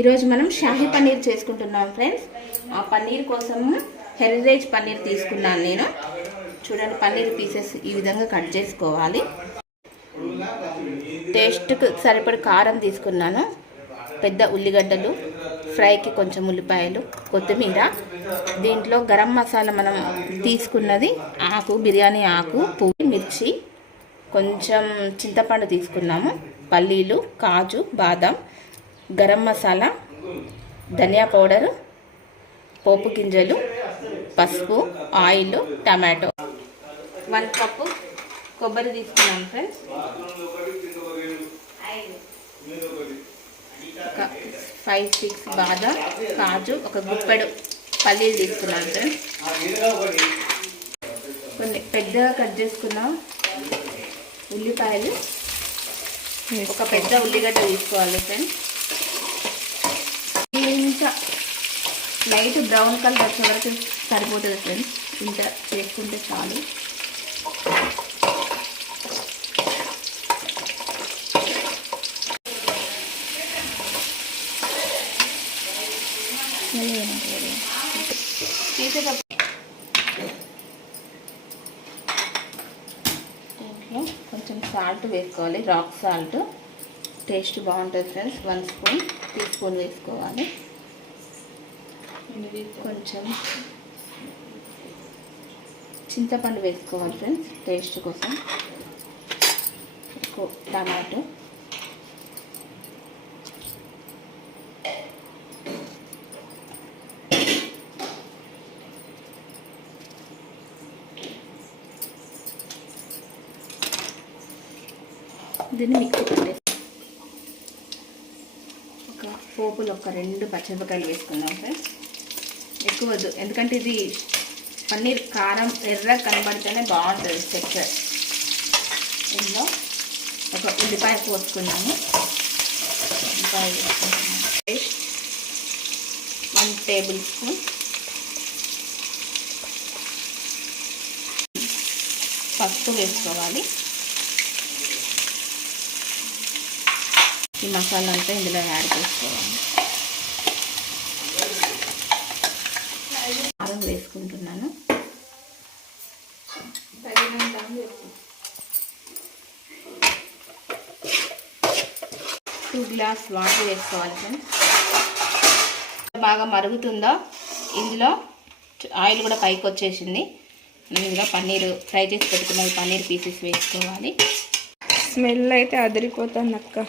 ఈరోజు మనం షాహీ పన్నీర్ చేసుకుంటున్నాం ఫ్రెండ్స్. ఆ పన్నీర్ కోసము హెరిటేజ్ పన్నీర్ తీసుకున్నాను నేను. చూడండి పన్నీర్ పీసెస్ ఈ విధంగా కట్ చేసుకోవాలి. టేస్ట్కి సరిపడి కారం తీసుకున్నాను. పెద్ద ఉల్లిగడ్డలు ఫ్రైకి కొంచెం ఉల్లిపాయలు కొత్తిమీర. దీంట్లో గరం మసాలా మనం తీసుకున్నది ఆకు బిర్యానీ ఆకు పువ్వు మిర్చి కొంచెం చింతపండు తీసుకున్నాము. పల్లీలు కాజు బాదం గరం మసాలా ధనియా పౌడర్ పోపు గింజలు పసుపు ఆయిల్ టమాటో. వన్ కప్పు కొబ్బరి తీసుకున్నాను ఫ్రెండ్స్. ఒక ఫైవ్ సిక్స్ బాదం కాజు ఒక గుప్పెడు పల్లీలు తీసుకున్నాను ఫ్రెండ్స్. కొన్ని పెద్దగా కట్ చేసుకున్నాం ఉల్లిపాయలు. ఒక పెద్ద ఉల్లిగడ్డ తీసుకోవాలి ఫ్రెండ్స్. ఇంత లైట్ బ్రౌన్ కలర్ వచ్చే వరకు సరిపోతుంది ఫ్రెండ్స్. ఇంత చేసుకుంటే చాలు. తీసేటప్పుడు దీంట్లో కొంచెం సాల్ట్ వేసుకోవాలి రాక్ సాల్ట్ టేస్ట్ బాగుంటుంది friends. One spoon teaspoon వేసుకోవాలి. కొంచెం చింతపండు వేసుకోవాలి ఫ్రెండ్స్ టేస్ట్ కోసం. టమాటో. దీన్ని మిక్సీ పెట్టేసి పోపులు ఒక రెండు పచ్చిమిరపకాయలు వేసుకుందాం ఫ్రెండ్స్. ఎక్కువ వద్దు. ఎందుకంటే ఇది పన్నీర్ కారం ఎర్ర కనబడితేనే బాగుంటుంది టెక్చర్ ఇందులో ఒక ఉల్లిపాయ పోసుకున్నాము. ఉల్లిపాయ పేస్ట్ వన్ టేబుల్ స్పూన్. పసుపు వేసుకోవాలి. ఈ మసాలా అంతా ఇందులో యాడ్ చేసుకోవాలి. కారం వేసుకుంటున్నాను. టూ గ్లాస్ వాటర్ వేసుకోవాలి ఫ్రెండ్స్ బాగా మరుగుతుందో ఇందులో ఆయిల్ కూడా పైకి వచ్చేసింది. ఇందులో పన్నీర్ ఫ్రై చేసి పెట్టుకున్న పన్నీర్ పీసెస్ వేసుకోవాలి. స్మెల్ అయితే అదిరిపోతుంది అక్క